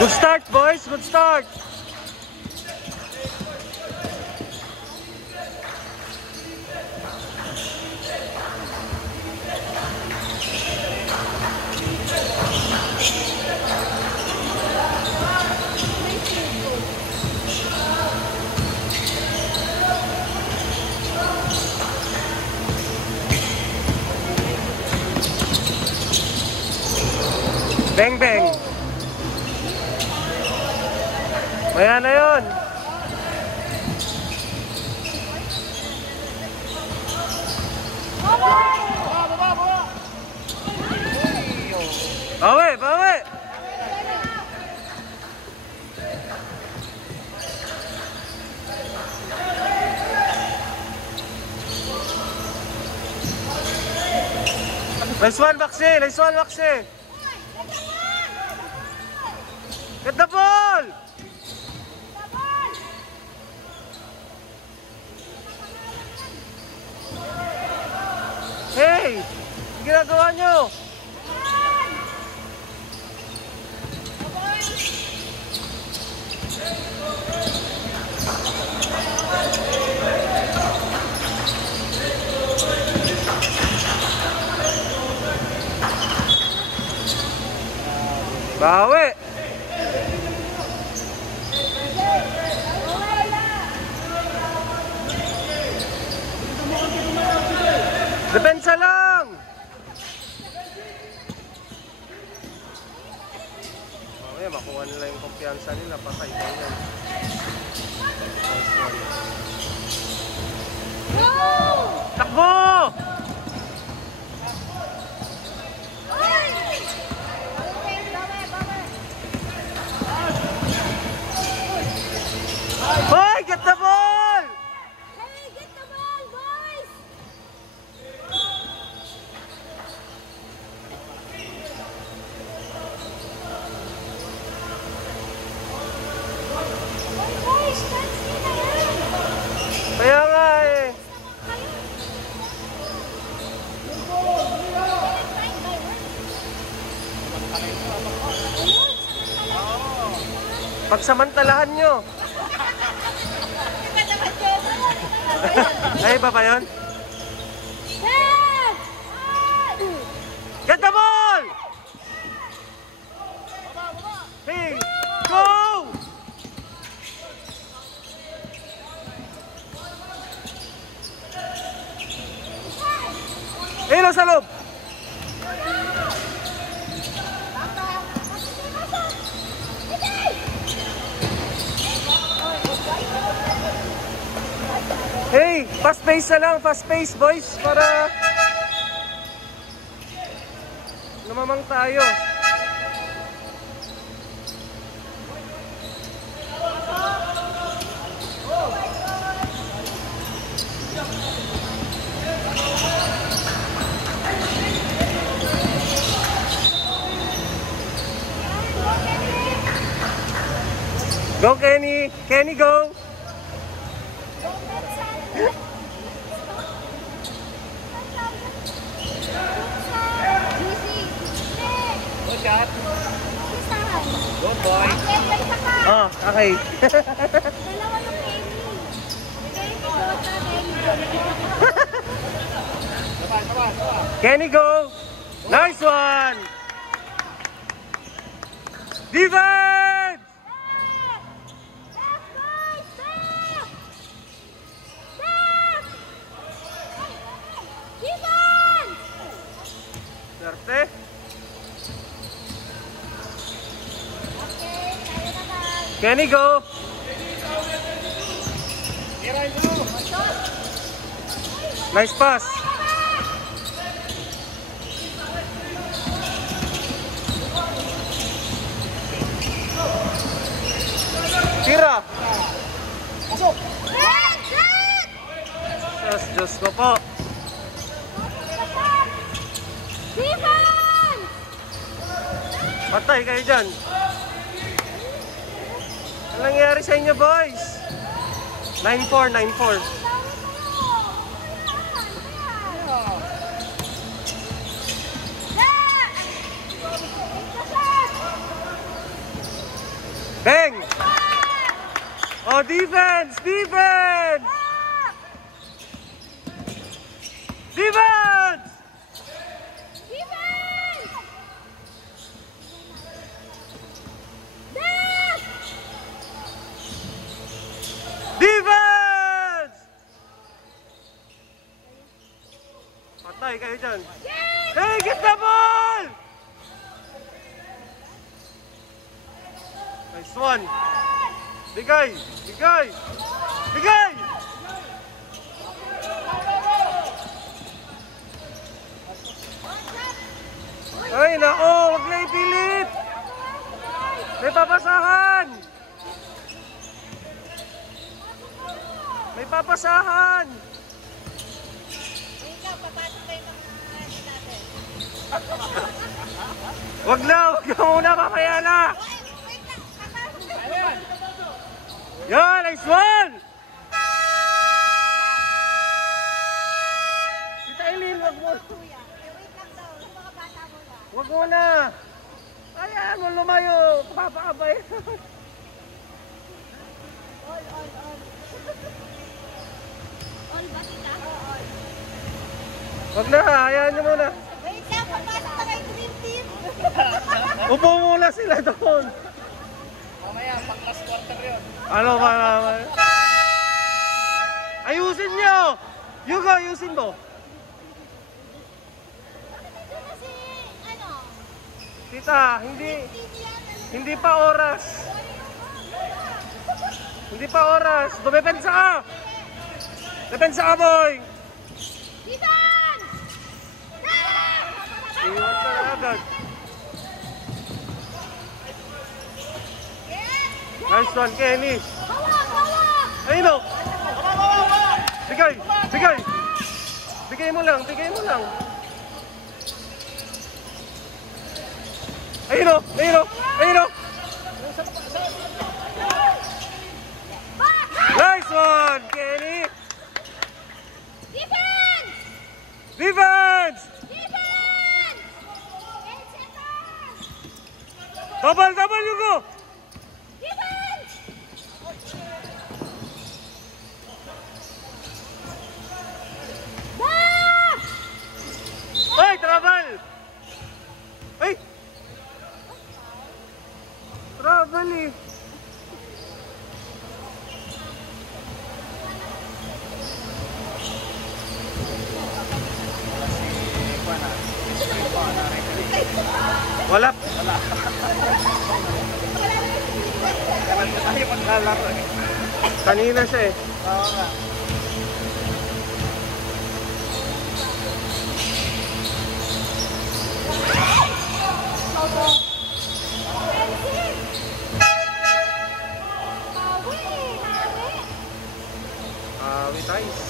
Good start, boys. Good start. Bang bang. Maya na yun. Bawi, bawi. Nice one, Maxi. Nice one, Maxi. Get the ball! Hey! Ginagawa nyo? Bawi! Depensa lang! Mamaya makuha nila yung kumpiyansa nila. Patay ba yan? Takbo! Hoy! Get the ball! Hey, get the ball, boys! Kaya nga eh. Pagsamantalahan nyo. Ay, ba ba yun? Get the ball! Hey, go! Ilo sa loob! Hey, fast pace na lang, fast pace boys, para lumamang tayo. Go Kenny! Kenny go! Good shot. Good boy. Oh, okay. Dalawa yung Kenny go! Nice one! Defense! Serte. Kenny go! Nice pass! Tira! Pasok! Diyos ko po! Defense! Patay kayo dyan! Ano nangyari sa inyo boys? 9-4, 9-4. Defense! Defense! Defense! Defense! Back! Defense! Patay kayo dyan. Hey, get the ball! Nice one. Bigay! Bigay! Bigay! Ay, nako! Huwag na ipilit! May papasahan! May papasahan! Huwag na muna, mamaya na! Yan, nice one! Tita Eileen, huwag mo. Huwag mo na. Ayan mo lumayo. Papakabay. All. All ba kita? All. Huwag na, hayaan nyo muna. Wait lang, papasok na kayo dream team. Upo muna sila doon. Mamaya, pang last quarter yun. Ano ba naman? Ayusin nyo! Yugo, ayusin mo. Ito na si, ano? Tita, hindi pa oras. Hindi pa oras. Dumepensa ka! Depensa ka, boy! Defense! Iwan ka na agad. Nice one, Kenny. Hawak! Ayun o! Bigay! Bigay! Bigay mo lang, bigay mo lang. Ayun o! Ayun o! Ayun o! Nice one, Kenny! Defense! Defense! Defense! 8 seconds! Double, double, Yugo! Defense! Back! Ay, trouble! Ay! Trouble eh. Wala. Tayo maglalaro eh. Kanina siya eh. Oo nga. With ice.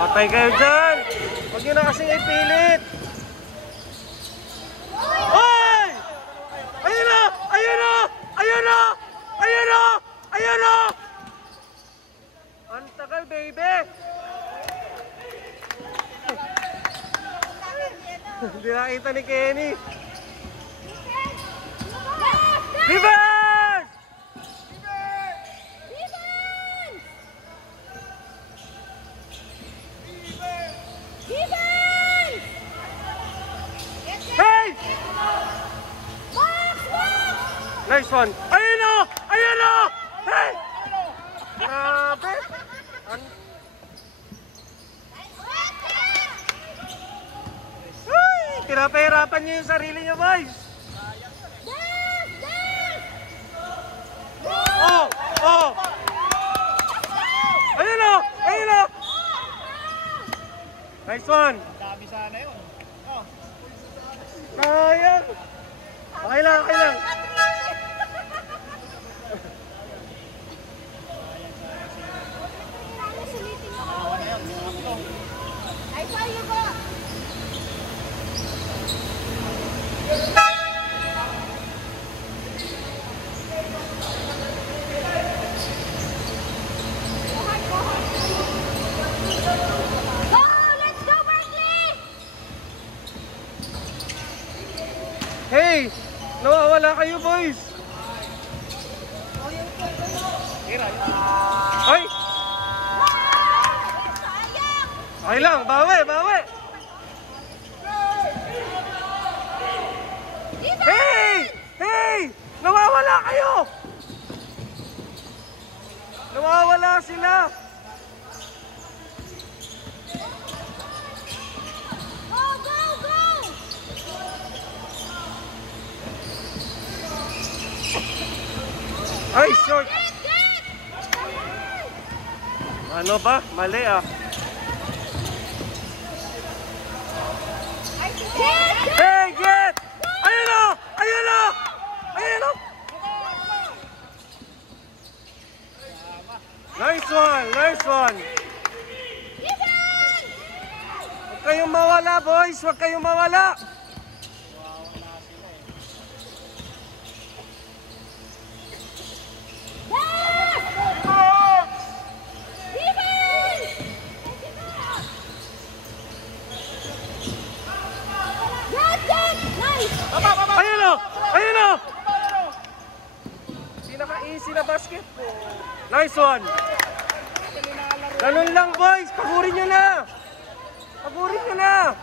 Patay kayo dyan! Huwag nyo na kasing ipilit! Hoy! Ayun na! Ayun na! Ayun na! Ayun na! Ayun na! Ang tagal, baby! Hindi nakita ni Kenny. Defense! Defense! Hey! Box! Box! Nice one! Ayun na! Ayun na! Hey! Grabe! Ay! Pinapahirapan niyo yung sarili niyo, boys! Dance! Dance! Oh! Oh! Ayun na! Ayun na! Nice one! Dami sana yun. Oh. Sayang! Okay lang, okay lang. I saw you go! kayo, boys. Tira, yun. Ay! Sayang! Okay lang, bawi, bawi. Hey! Hey! Nawawala kayo! Nawawala sila! Go, go, go! Ay, short! Get, get! Ano ba? Mali ah. Get, get! Hey, get! Ayun o! Ayun o! Ayun o! Nice one! Nice one! Defense! Huwag kayong mawala, boys! Huwag kayong mawala! Yes! Defense! Get, get! Nice! Ayun o! Ayun o! Pinaka-easy na basket. Nice one! Ganun lang, boys! Pagurin nyo na! Pagurin nyo na!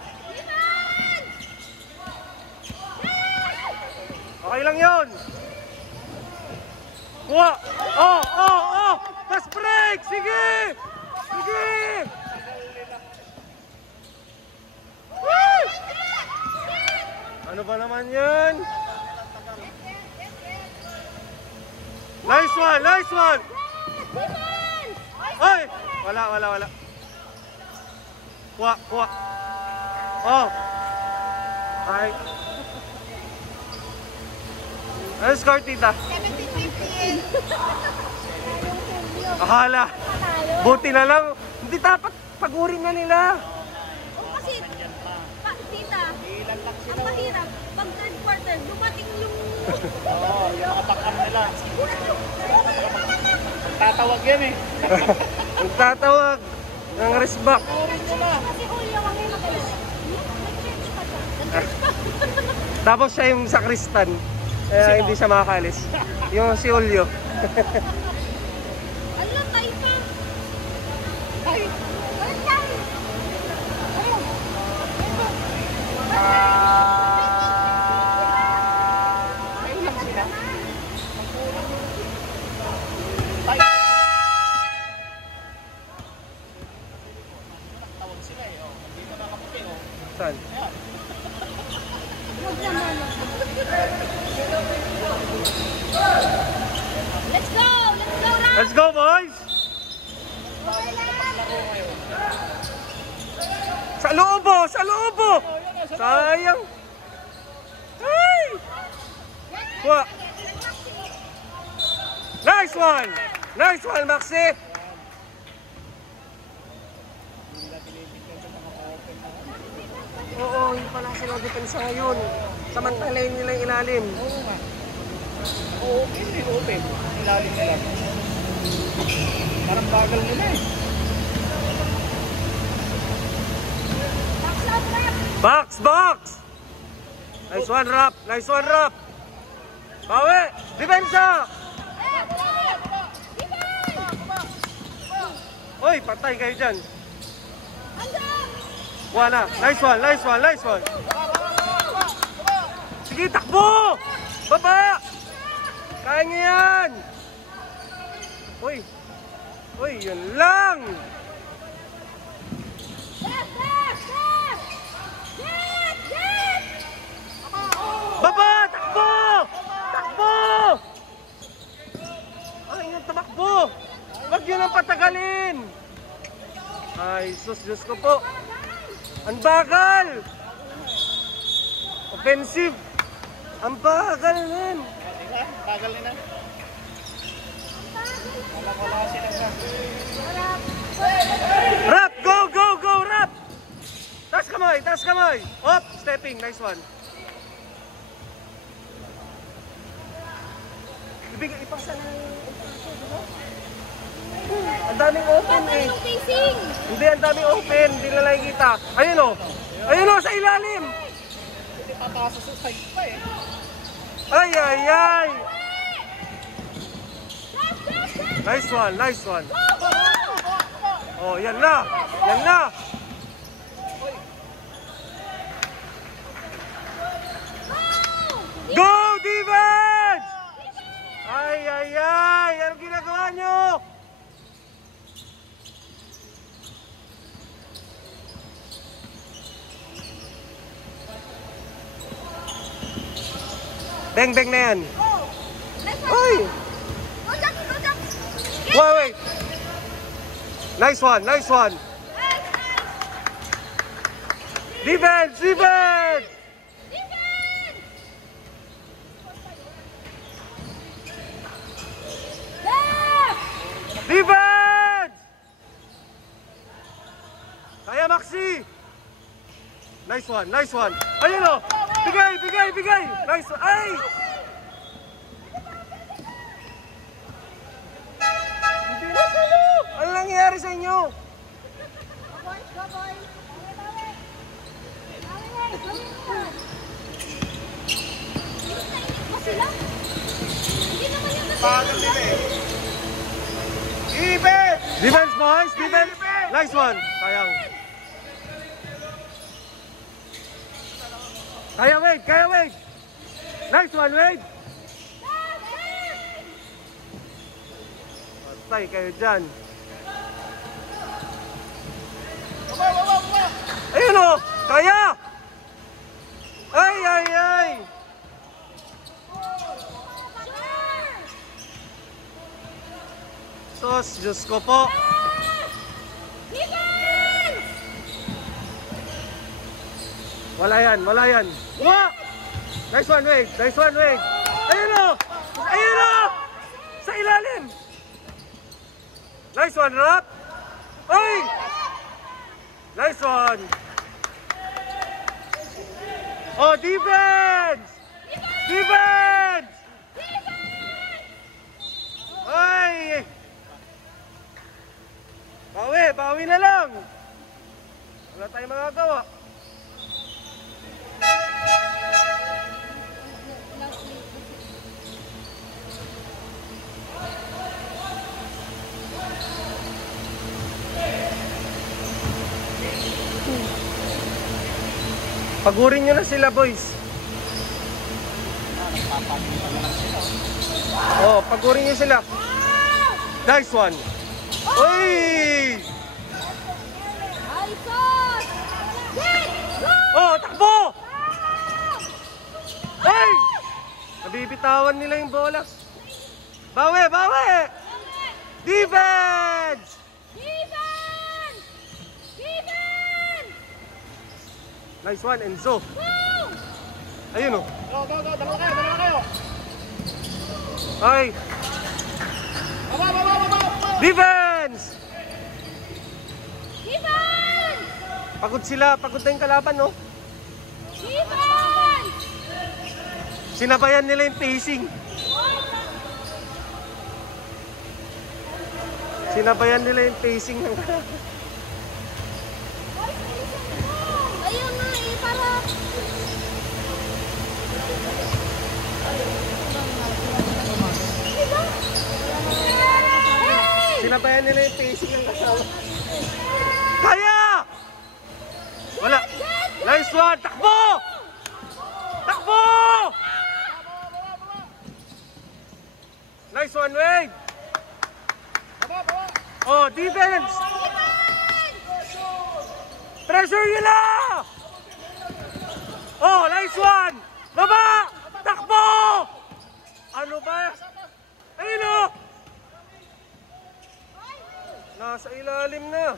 Okay lang yun! Kuha! Oh! Oh! Oh! Fast break! Sige! Sige! Woo! Ano ba naman yan? Nice one! Nice one! Defense! Ay! Wala, wala, wala. Kuha, kuha. Oh! Ay. Ano score, tita? 17-15. Akala. Buti na lang. Hindi dapat pagurin na nila. O kasi, tita, ang mahirap, pag third quarter, dumating yung... Oo, yung mga back-up nila. Tatawag yan eh. Nagtatawag ng rest back. Kasi Julio, ang ngayon magalis. Nag-church pa siya. Nag-church pa. Tapos siya yung sakristan. Kaya hindi siya makakalis. Yung si Julio. Ano, tayo pa? Tayo. Walang tayo. Ayun. Ayun lang sila. Tawag sila eh. Oh. Dito na kaputi oh. Saan? Ayan. Huwag naman. Let's go! Let's go, Ram! Let's go, boys! Sa loobo! Sa loobo! Sayang! Ay! Kuha! Nice one! Nice one, Maxi! Oo, hindi pala sila depensa ngayon. Samantalayin nila yung ilalim. Oo nga. Open eh, open. Ilalim nila. Parang bagal nila eh. Box out, Ram! Box! Box! Nice one, Rap! Nice one, Rap! Bawi! Depensa! Oy, patay kayo dyan. Andam! Kuha na. Nice one, nice one, nice one. Sige, takbo! Baba! Kaya niya yan! Uy! Uy, yun lang! Left, left, left! Get, get! Baba! Takbo! Takbo! Ay, yung tumakbo! Huwag yun ang patagalin! Ay, sus, Diyos ko po! Ang bagal! Offensive! Ang bagal nun! Nila, bagal nila. Wala sila sa. Rap! Go, go, go, Rap! Taas kamay, taas kamay! Op! Stepping, nice one. Ibigay, ipasa na yung... Ang daming open Pantay eh. yung facing! Hindi, ang daming open. Hindi na nakikita. Ayun o. Ayun o, sa ilalim. Hindi papasa sa side pa eh. Ay, ay, ay! Nice one, nice one. Oh, yan na. Yan na. Go, defense! Ay, ay, ay! Anong ginagawa nyo? Bang-bang na yan. Ay! Wait, wait. Nice one, nice one. Defense, defense! Defense! Kaya Maxi! Nice one, nice one. Ayun o! Bigay, bigay, bigay! Nice one. Ay! Hindi na salo! Ano nangyayari sa inyo? Defense! Defense, boys! Defense! Nice one! Sayang. Kaya Wade! Kaya Wade! Nice one, Wade! Patay kayo dyan. Ayun o! Kaya! Ay, ay, ay! Sos, Diyos ko po. Wala yan, wala yan. Wa! Nice one, Wade. Nice one, Wade. Ayun o! Ayun o! Sa ilalim! Nice one, Rock! Ay! Nice one! Oh, defense! Defense! Ay! Bawi, bawi na lang. Wala tayong magagawa. Pagurin nyo na sila, boys. Oh, pagurin nyo sila. Nice one. Uy! Oh, takbo! Ay! Nabibitawan nila yung bola. Bawi, bawi! Defense! Defense! Defense! Nice one, Enzo. Ayun o. Go, go, go. Dalawa kayo, dalawa kayo. Ay! Baba, baba, baba, baba. Defense! Defense! Pagod sila, pagod na yung kalaban, no? Defense! Sinabayan nila yung pacing. Sinabayan nila yung pacing ng kalaban. Ayun nga eh, para... Sinabayan nila yung pacing ng kasama. Kaya! Wala. Nice one! Takbo! Takbo! Nice one, Wade! Baba, baba. Oh, defense! Pressure yun na! Oh, nice one! Baba! Takbo! Ano ba? Ayun o! Nasa ilalim na.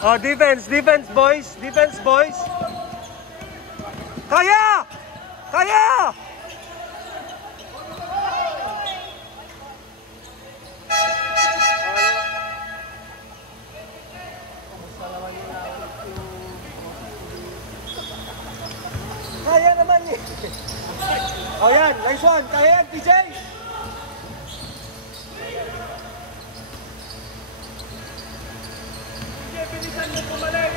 Oh, defense, defense, boys. Defense, boys. Kaya! Kaya! Kaya naman eh. Oh, yan. Nice one. Kaya yan, TJ. Bilisan mo bumalik.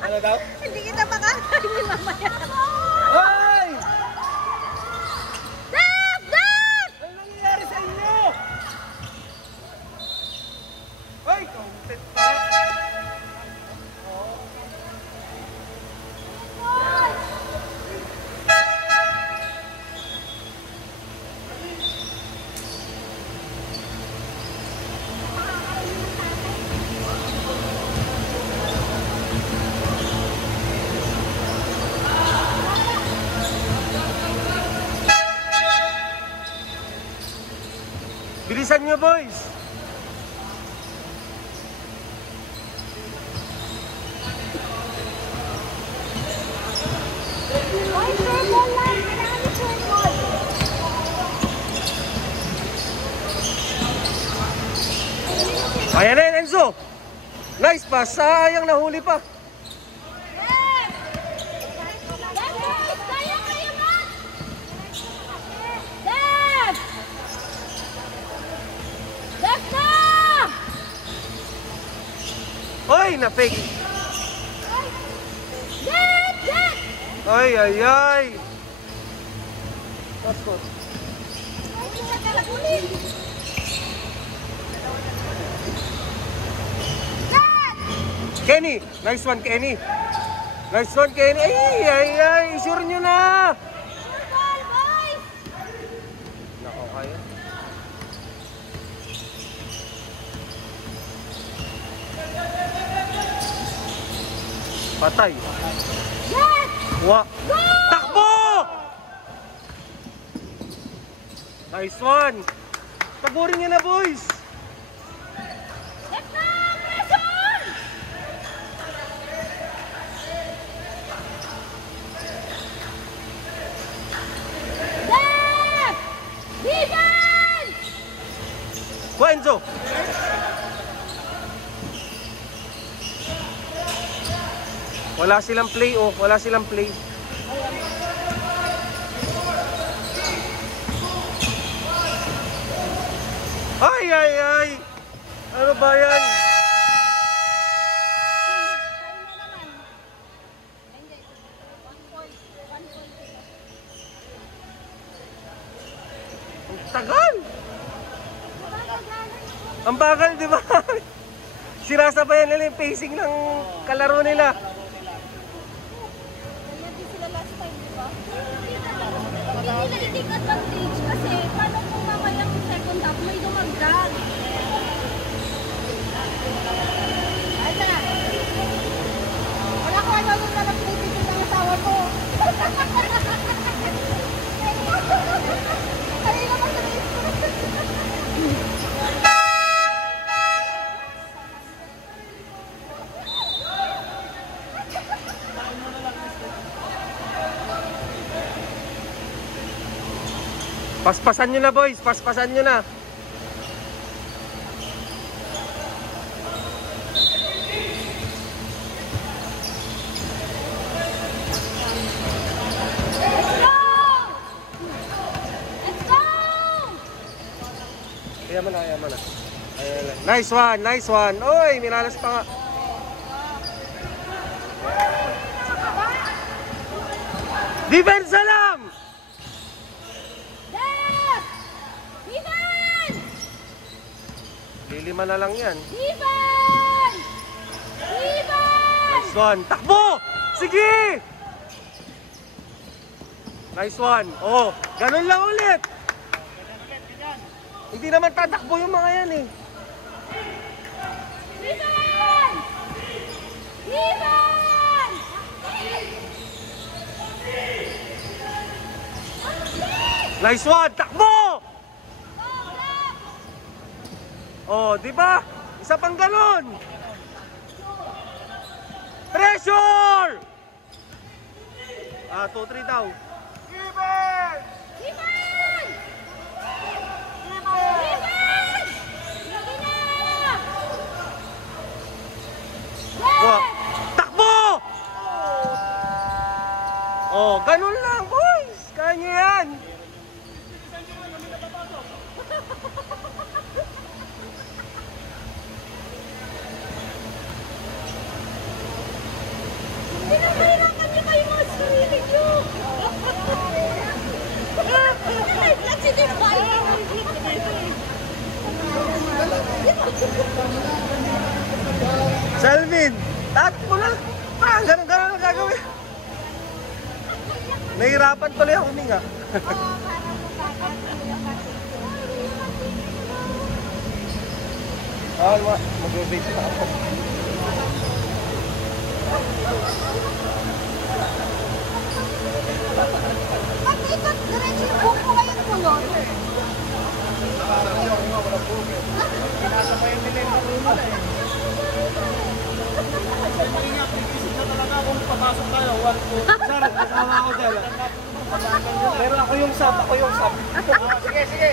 Ano daw? Hindi kita makakainin mamaya. Hoy! Dap! Dap! Ano nangyayari sa inyo? Hoy! Kauntit pa! Bilisan nyo, boys! Ay, turbo lang. Kailangan ni turbo. Ayan na yun, Enzo! Nice pass! Sayang, nahuli pa! Dap! Dap, guys! Kaya ba? Dap! Dap na! Hoy! Na-fake! Dap! Dap! Ay, ay, ay! Last call. Ay, isa talaga ulit. Dap! Kenny! Nice one, Kenny! Nice one, Kenny! Ay, ay, ay! Sure nyo na! Football, boys! Nako, kaya. Patay. Yes! Wa. Takbo! Nice one! Tagurin niya na, boys! Left na! Pressure! Left! Defense! Go, Enzo! Wala silang play, oh. Wala silang play. Ay, ay, ay! Ano ba yan? Ang tagal! Ang bagal, di ba? Sinasabayan nila yung pacing ng kalaro nila. Hindi sila last time, di ba? Hindi nila i-take advantage kasi paano kung mamayang second half may dumagdag? Ay, na! Wala ko ano nung nalapit dito ng asawa ko. Ay, naman sa Paspasan nyo na, boys. Paspasan nyo na. Let's go! Kaya mo na, kaya mo na. Ayan. Nice one, nice one. Oy, minalas pa nga. Defense na lang! Left! Defense! Lilima na lang yan. Defense! Defense! Nice one. Takbo! Sige! Nice one. Oh, ganun lang ulit. Hindi naman tatakbo yung mga yan eh. Defense! Defense! Nice one. Takbo! Oh, di ba? Isa pang ganun. Pressure! 2-3 daw. Defense! Defense! Lagi na! Wah. Left! Takbo! Oh, ganun lang, boys. Kaya nyo yan. Selmin, takbo na. Ganun ang gagawin. Nahihirapan tuloy ako huminga. Mag-wait pa ako. Pag-ikot, diretso yung buhok mo ngayon kulot. Pinasabay nila yung marunod eh. Kung papasok tayo, 1, 2. Sir, kasama ako dyan. Pero ako yung sub. Sige, sige.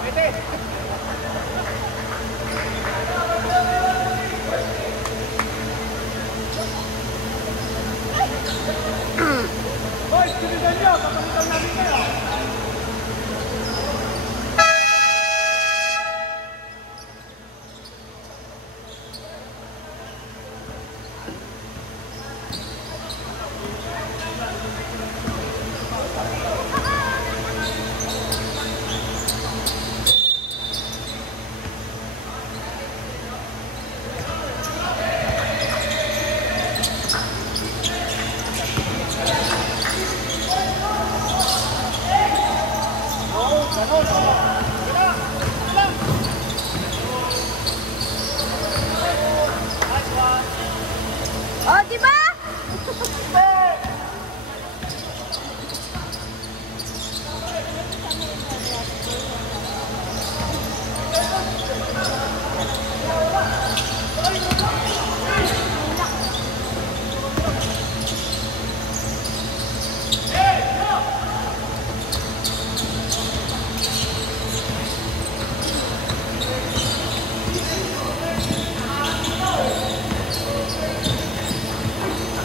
Pwede. Hoy, sinigan nyo. Kapalitan namin kayo. Oh, di ba?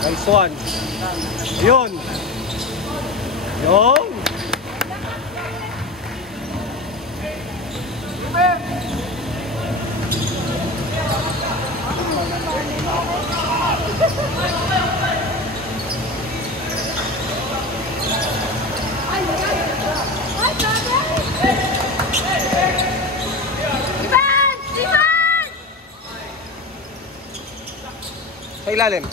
Nice one. Yun. Yun. Sa ilalim.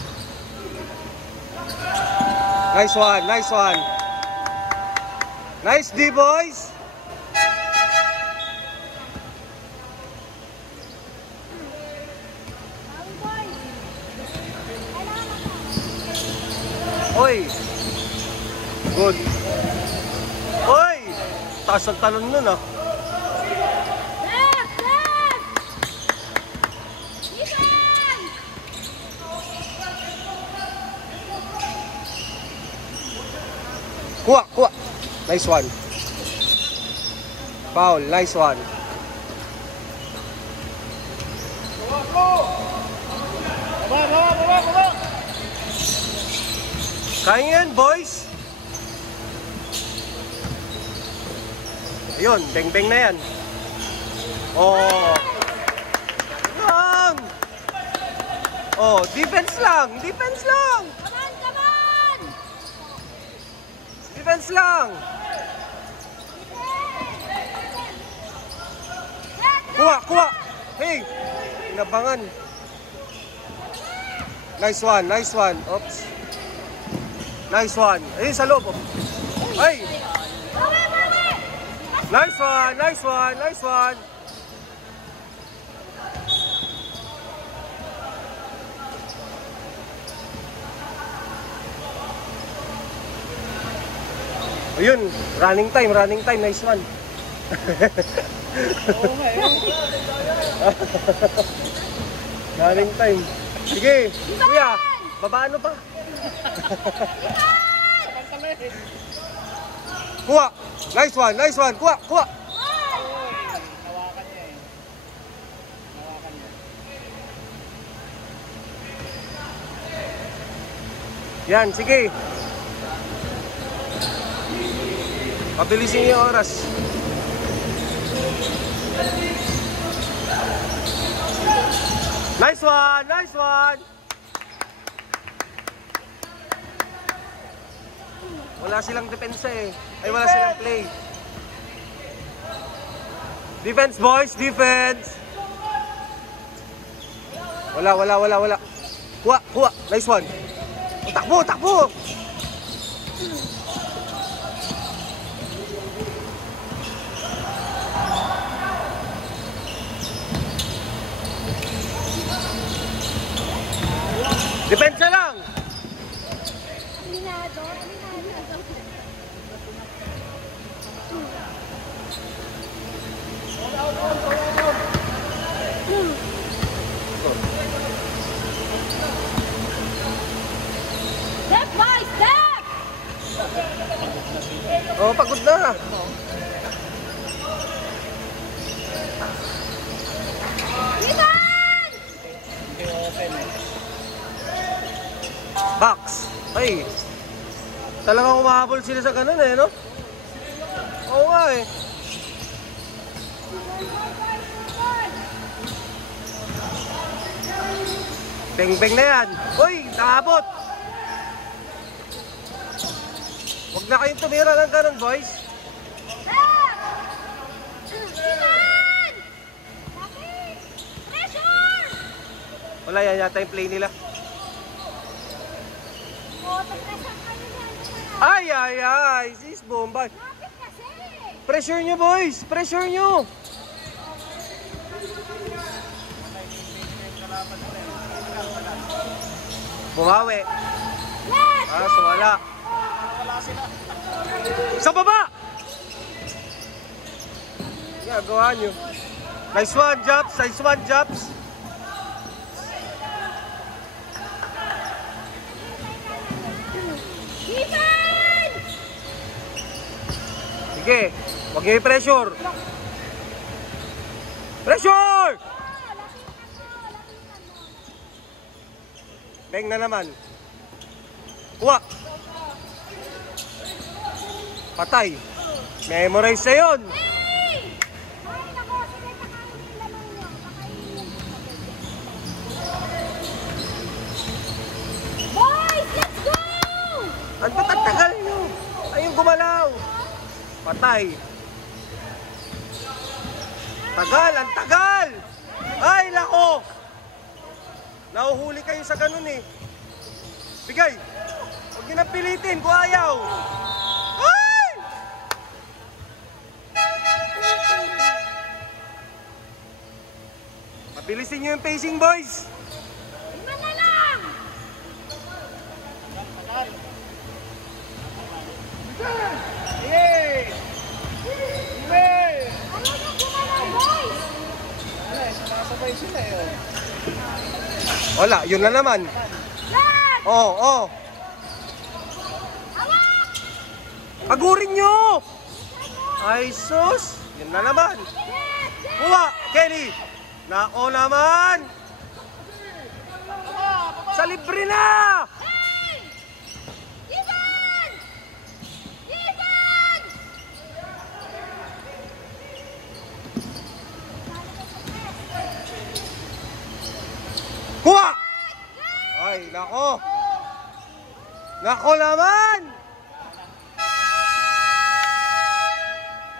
Nice one, nice one. Nice D, boys. Oy. Good. Oy. Taas ang talon nun ah. Left! Left! Defense! Kuha, kuha. Nice one. Foul, nice one. Baba! Kaya yan, boys. Ayun, beng-beng na yan. Oh. Lang. Oh, defense lang. Defense lang. Come on, come on! Defense lang. Kuha, kuha. Hey, inabangan. Nice one, nice one. Oops. Nice one. Ayun sa loob. Hey. Nice one, nice one, nice one. Ayun, running time, nice one. Running time. Sige, kuya, babaan pa. Kuha, nice one, kuha, kuha. Nawakan niya eh. Nawakan niya. Yan, sige. Pabilisin niyo yung oras. Nice one, nice one. Wala silang depensa eh. Ay, wala silang play. Defense, boys, defense. Wala. Kuha. Nice one. Takbo. Depensa lang. Aminado. Step by step! Oh, pagod na. Ivan! Hindi open eh. Box. Ay. Talagang umahabol sila sa ganun eh, no? Oo nga eh. Beng na yan. Uy, naabot. Huwag na kayong tumira ng ganun, boys. Ivan! Bakit? Pressure! Wala yan yata yung play nila. Pressure kayo yan. Ay. Sis, bomba. Lapit kasi. Pressure nyo, boys. Pressure nyo. Bumawi. Yes! So wala. Sa baba! Gawa nyo. Nice one, Jobs. Ivan! Sige, huwag nyo i-pressure. Pressure! Beng na naman. Kuha. Patay. Memorize na yun. Hey! Ay, nako, sige, pakain yung lamang nyo. Boys, let's go! Ang tagal nyo. Ayun gumalaw. Patay. Ang tagal. Ay, nako. Nahuhuli kayo sa ganun eh. Bigay. Huwag nyo nang pilitin kung ayaw. Ay! Mabilisin nyo yung pacing, boys. Iman na lang! Yay! Yay! Ayaw na gumalaw, boys! Wala eh, sumasabay sila eh. Wala, yun na naman. Lag! Oo. Hawak! Agurin nyo! Ay, sus. Yun na naman. Yes! Kuha, Kenny. Nako naman. Sa libre na. Hey! Ivan! Ivan! Kuha. Ay, nako. Nako naman.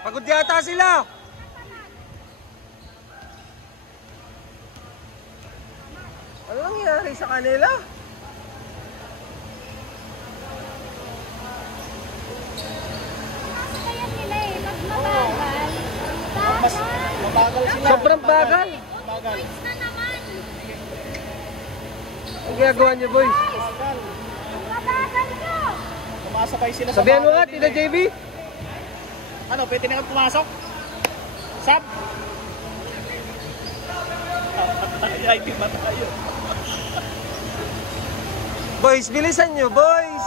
Pagod yata sila. Ano nangyari sa kanila? Kaya nila eh, pag mabagal. Mas mabagal sila. Sobrang bagal. Bagal. Points na naman. Ang ginagawa niyo, boys? Bagal. Mabagal ko. Sumasabay sila sa Sabihan mo bagal nga, nila Tita eh. JB. Ano, pwede na kang pumasok? Sab? Ay, di ba tayo? Boys, bilisan nyo, boys.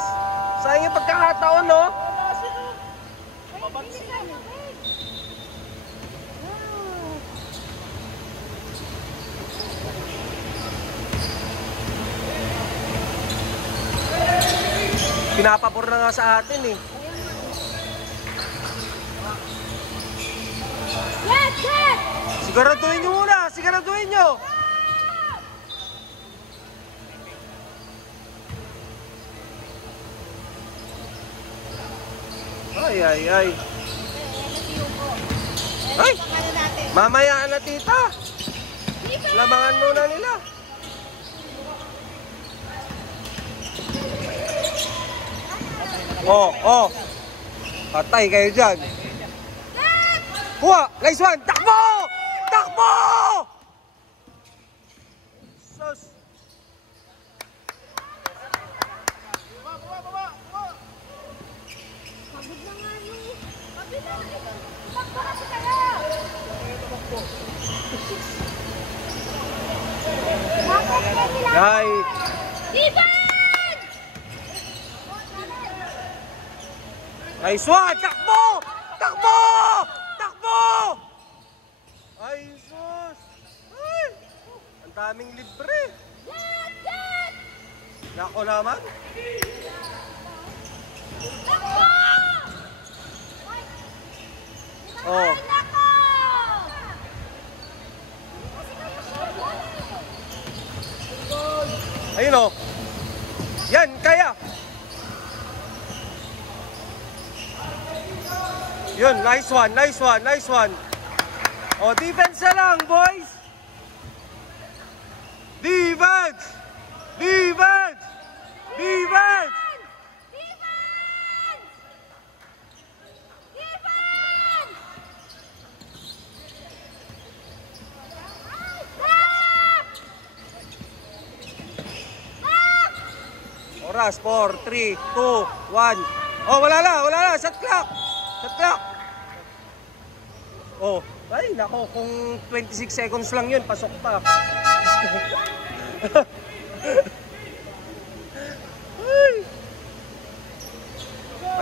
Sayang yung pagkakataon, no? Bilisan mo, babe. Pinapapor na nga sa atin, eh. Yes, yes! Siguraduhin nyo muna, siguraduhin nyo. Ay. Ay! Mamaya na, tita. Lamangan muna nila. Oh. Patay kayo dyan. Kuha! Nice one! Takbo! Takbo! Sus! Pagod na nga yun. Pagod na nga yun. Takbo kasi kayo. Bakit kayo nila? Nay! Defense! Nice one! Takbo! Takbo! Takbo! Ay, sus! Ay! Ang daming libre! Nako naman! Takbo! Oh. Nako! Kasi kayo siya. Ayun o! Yan! Kaya! Yun! Nice one! Nice one! Nice one! O, defense na lang, boys! Defense! Defense! Defense! Defense! Defense! Stop! Stop! Oras, 4, 3, 2, 1. Oh, wala na. Shot clock. Shot clock. Oh, ay, nako, kung 26 seconds lang yun, pasok pa. Ay.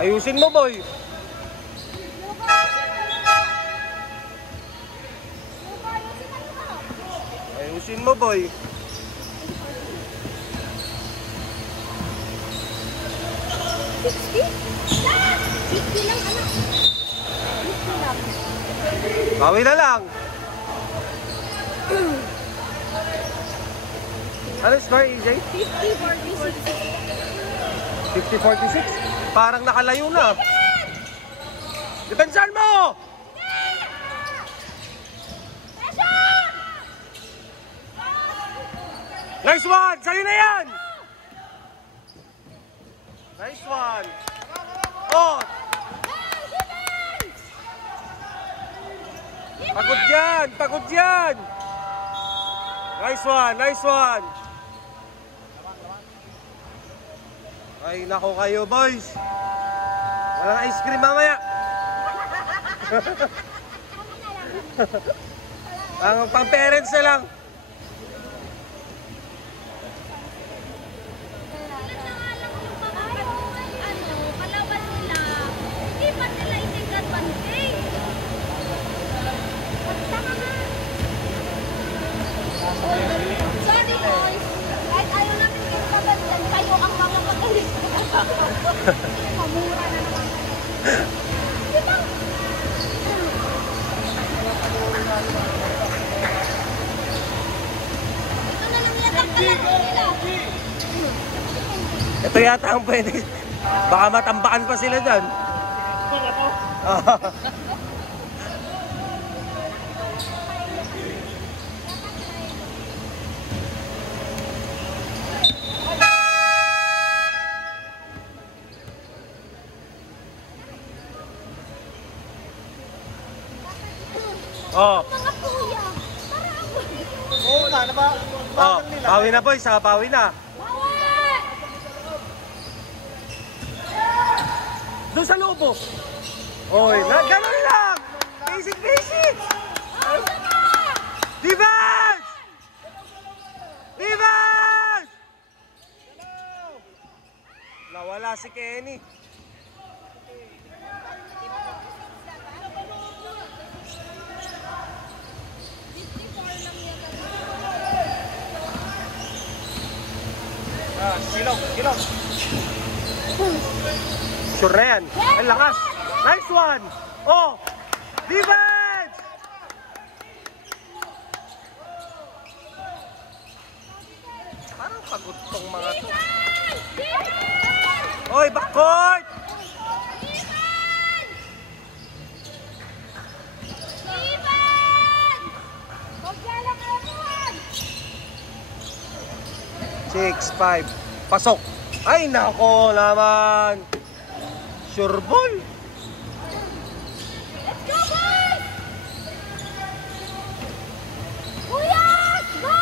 Ayusin mo, boy. Ayusin mo, boy. Lang, anak. 60 lang. Bawi na lang. Ano score, EJ? 50-46. 50-46? Parang nakalayo na. Depensan mo! Nice one! Sa'yo na yan! Nice one! Oh! Pagod yan! Pagod yan! Nice one! Nice one! Ay, nako kayo, boys! Walang ice cream mamaya! Ang pang-parents na lang! Sorry boys, kahit ayaw natin kayo pabalikan, kayo ang mga patulis. Mamura na naman. Diba? Ito na lang yata pala nila. Ito yata ang pwede. Baka matambakan pa sila dyan. Oh. Mga kuya, para ako. Oo nga, Oh, bawi na, boys, ha? Bawi na. Bawal! Doon sa lobo. Oy, ganun lang. Basic, basic. Defense! Defense! Nawala si Kenny. Silong, silong. Sure na yan. Ang lakas. Nice one. Oh, defense! Parang pagod tong mga to. Oy, backcourt! Six, 5. Pasok. Ay, nako naman. Sure ball. Let's go, boys! Kuyas! Go!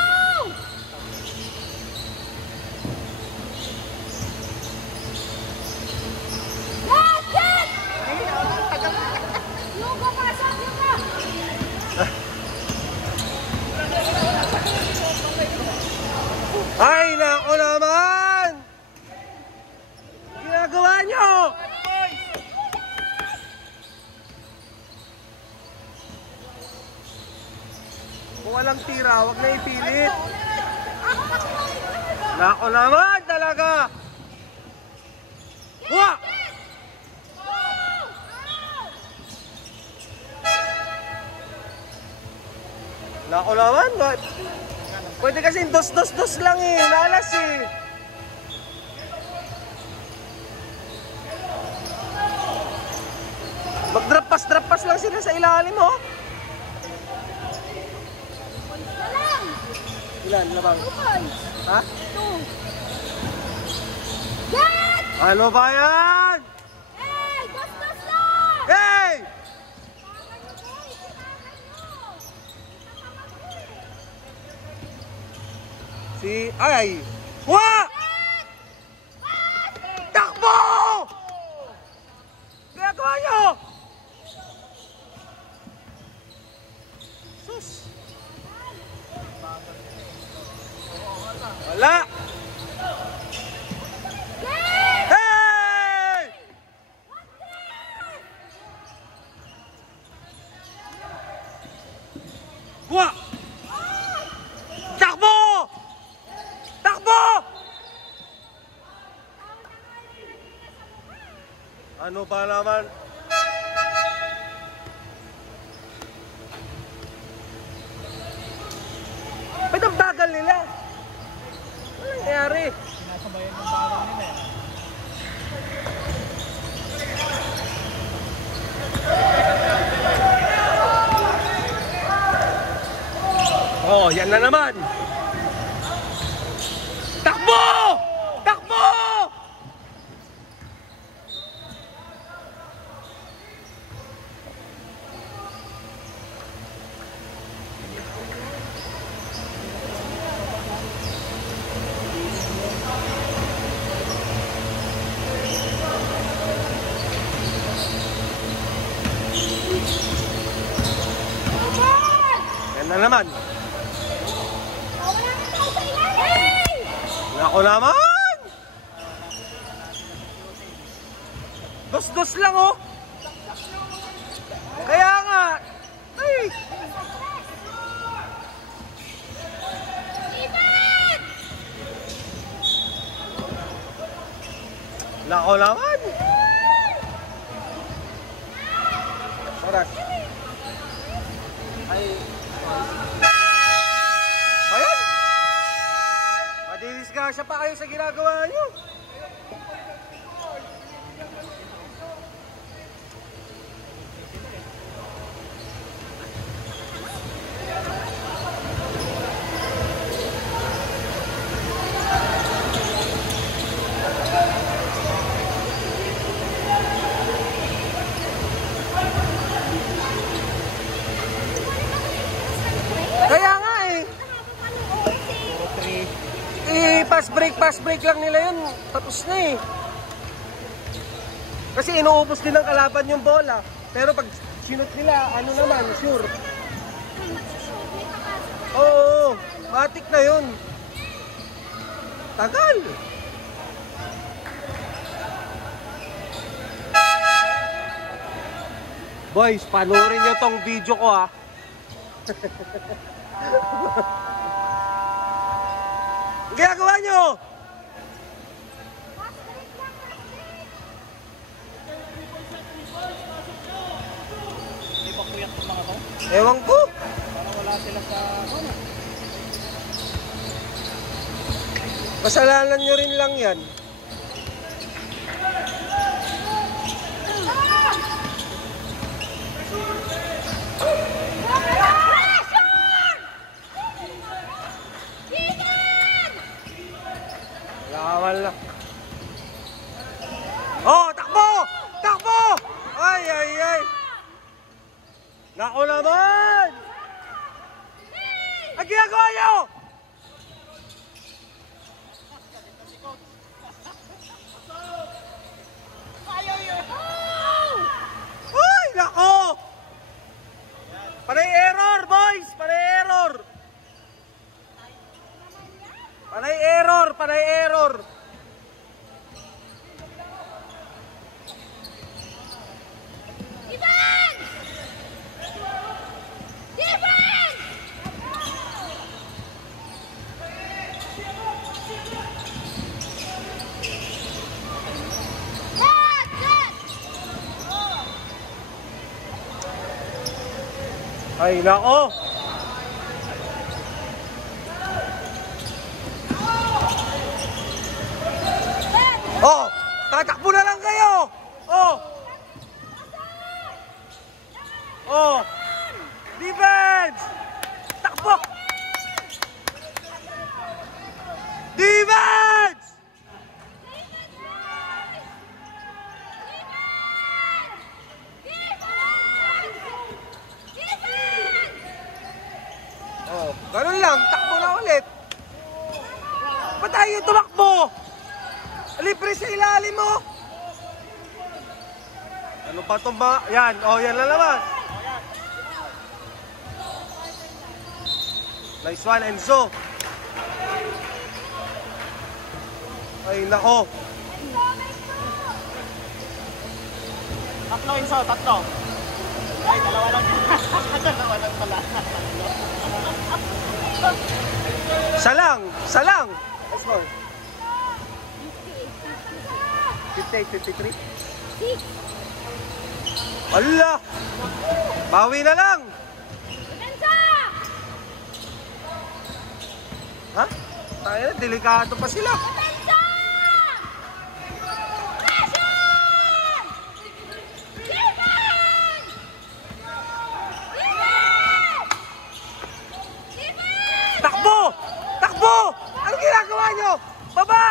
Yes! Yes! Yuka, pasok! Yuka! Ay, nako naman! Ginagawa nyo! Kung walang tira, huwag na ipilit. Nako naman talaga! Wah! Nako naman, ba? Pwede kasi dos lang eh, nalas eh. Mag-drop pass lang sila sa ilalim, oh. Isa lang! Ilan na bang? 2 points! Ha? 2! Yes! Ano ba yan? Hey! Dos lang! Hey! Takan nyo, boys! Takan nyo! Takan ko eh! Si... Ay! Wah! Takbo! Ginagawa nyo! Sus! Wala! Hey! Wah! Takbo! Takbo! Ano ba naman? Ba't ang bagal nila? Ano nangyari? Sinasabayan yung bawang nila eh. Oh, yan na naman! Takbo! Takbo! Yan na naman! Wala na tayo sa ilalim! Nako naman! Dos lang, oh! Kaya nga! Ay! Iban! Nako naman! Oras. Ay. Ayan! Madidisgrasya pa kayo sa ginagawa nyo. Kaya nga eh. Pass break lang nila yun. Tapos na eh. Kasi inuubos din ng kalaban yung bola. Pero pag sinut nila, ano naman, sure. Oo, matik na yun. Tagal. Boys, panoorin nyo tong video ko ha. Ang ginagawa nyo? Hindi ba kuyak ng mga to? Ewan ko. Parang wala sila sa... Kasalanan nyo rin lang yan. Wala. Oh, takbo! Nako naman! Ang ginagawa nyo! Uy, nako! Panay error, boys! Panay error! Panay error! Panay error! Defense! Defense! Ay, nako! Oh! Tatakbo na lang kayo! Oh! Oh! Defense! Takbo! Defense! Oh, ganun lang, takbo na ulit. Ba't tayo tumakbo? Libre sa ilalim mo. Ano pa itong ba? Yan, oh yan na naman. Nice one, Enzo. Ay, nako. Tatlo, Enzo, tatlo. Ay, dalawa lang. Dalawa lang pala. Salang. Let's go. 58, 53. Allah! Bawi na lang! Ha? Tayo na, delikado pa sila. Takbo! Takbo! Ano ginagawa nyo? Baba!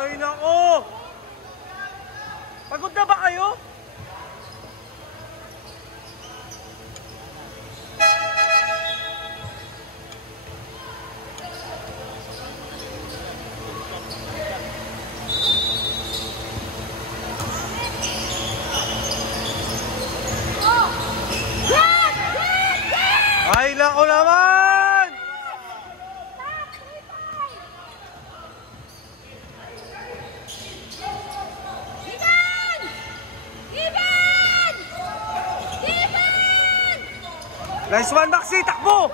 Ay, nako! Pagod na ba kayo? Ay, nako naman! Nice one, Maxi! Takbo!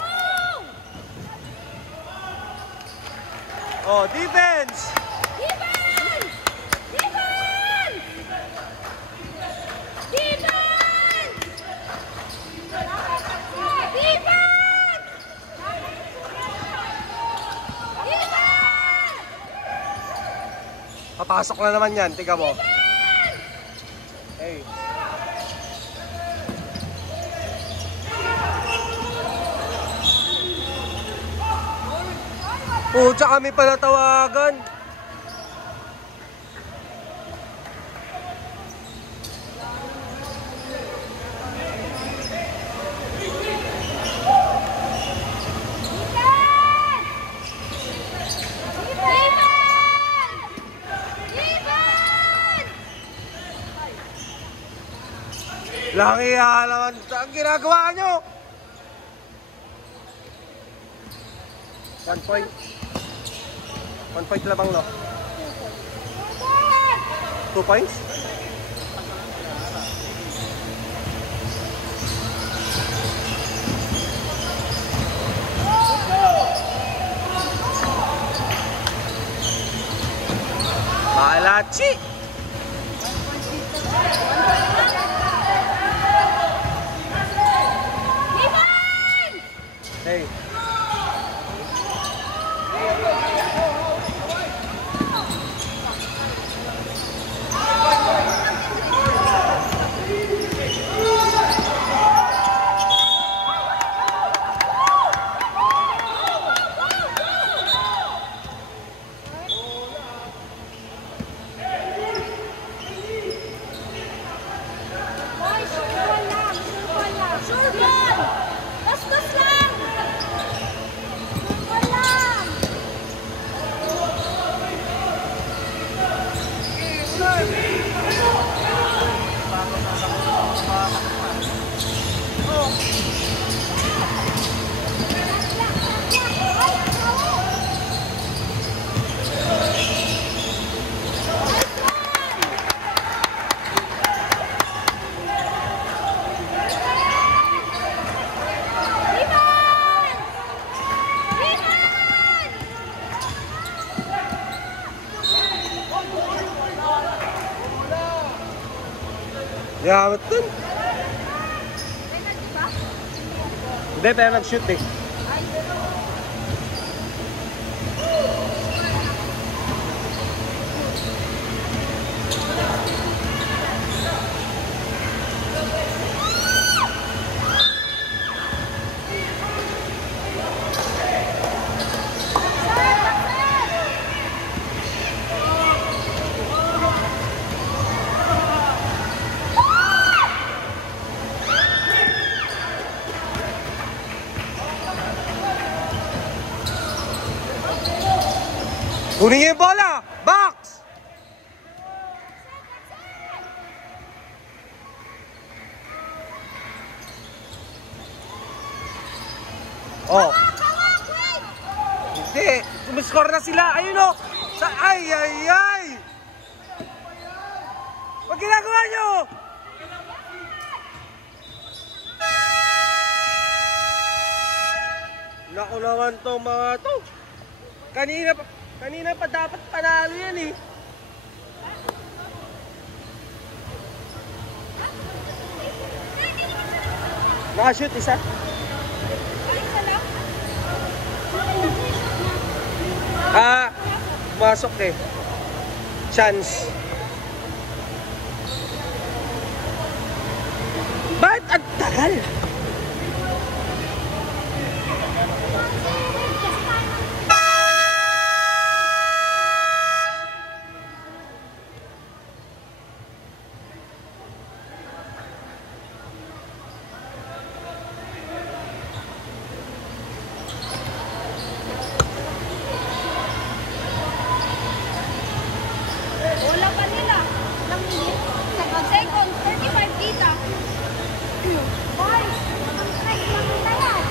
Oh, defense! Defense! Defense! Defense! Defense! Defense! Papasok na naman yan, tiga mo. Hey. Pucha, kami pala tawagan. Langi naman ang ginagawa nyo. 1 point. 1 point labang, no? 2 points? Malachi! Hey. Yamat dun. Penalty ba? Hindi, pero nag-shoot eh. Ay, Kunin niyo yung bola! Box! Oh. Hindi. Sumiscore na sila. Ayun o. Ay, ay, ay! Huwag ginagawa nyo! Naku naman to mga to. Kanina pa dapat panalo yan eh. Nakashoot isa. Masok eh. Chance. Ba't ang tagal? wala pa nila. Ilang minutes? Second, 45 kita. Boys, mag-strike lang nila yan.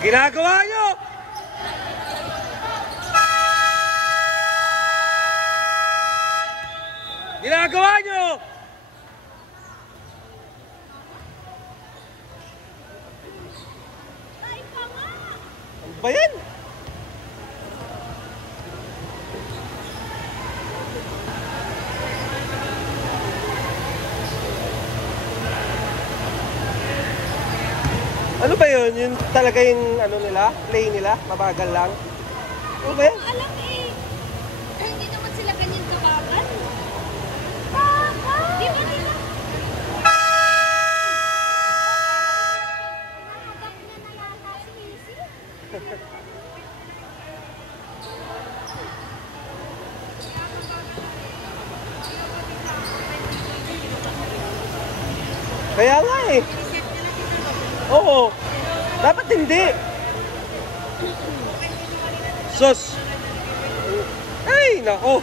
Ginagawa nyo! Ginagawa nyo! Ano ba yan? Ano ba yun? Yun talaga yung ano nila? Play nila? Mabagal lang? Ano ba yan? Alam eh. Hindi naman sila ganyan kabagal. Di ba nila? Nahagap niya na yata si Casey. Kaya nga eh. Oo. Dapat hindi. Sus. Ay, nako.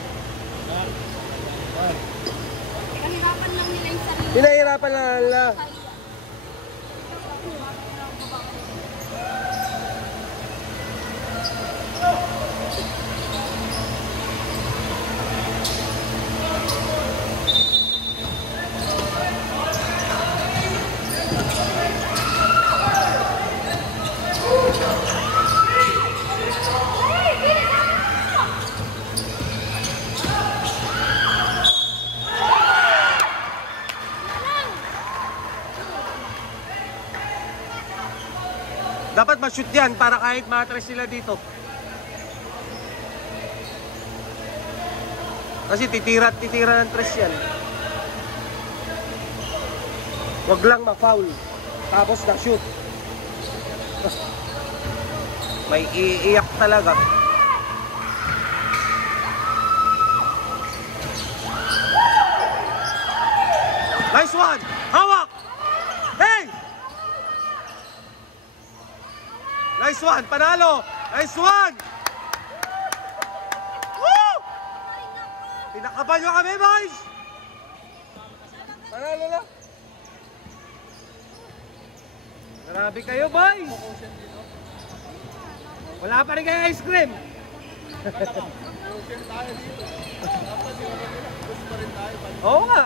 Kahirapan lang nila yung sarili. Pinahirapan lang nila. Dapat ma-shoot yan para kahit ma-attract sila dito. Kasi titira ng tres yan. Wag lang ma-foul. Tapos na-shoot. May iiyak talaga. Nice one! Hawak! Hey! Nice one! Panalo! Nice one! Woo! Pinakaban nyo kami, boys! Panalo lang! Grabe kayo, boys! Wala pa rin kayo ice cream! Oo nga!